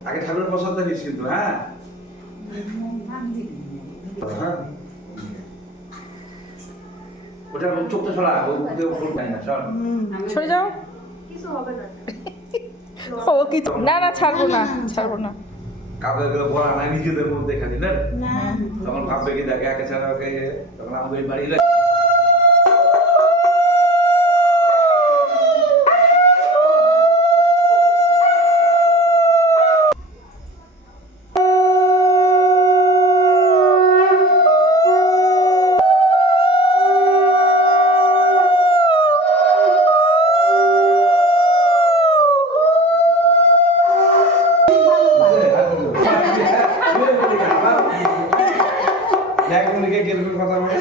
আগে ঠাকুরের প্রসাদ দিস কিন্তু হ্যাঁ ওটা চোখটা ছড়া ফুল পাই না সর সরে যাও। কিছু হবে না। ও কিছু না না ছাড়বো না ছাড়বো না। কাউকে বলা নাই নিজেদের মধ্যে খালি না না তখন ভাববে কি দেখে একে ছাড়া ওকে তখন আমাদের বাড়ি কথা বলে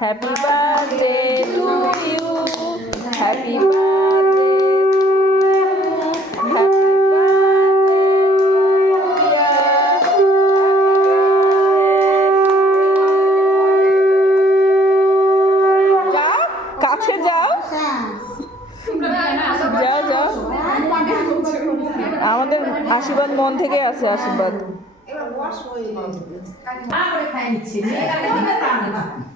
happy birthday to you happy birthday happy যাও কাছে যাও যাও যাও আমাদের আশীর্বাদ মন থেকে আছে আশীর্বাদ এবার ওয়াশ হয়ে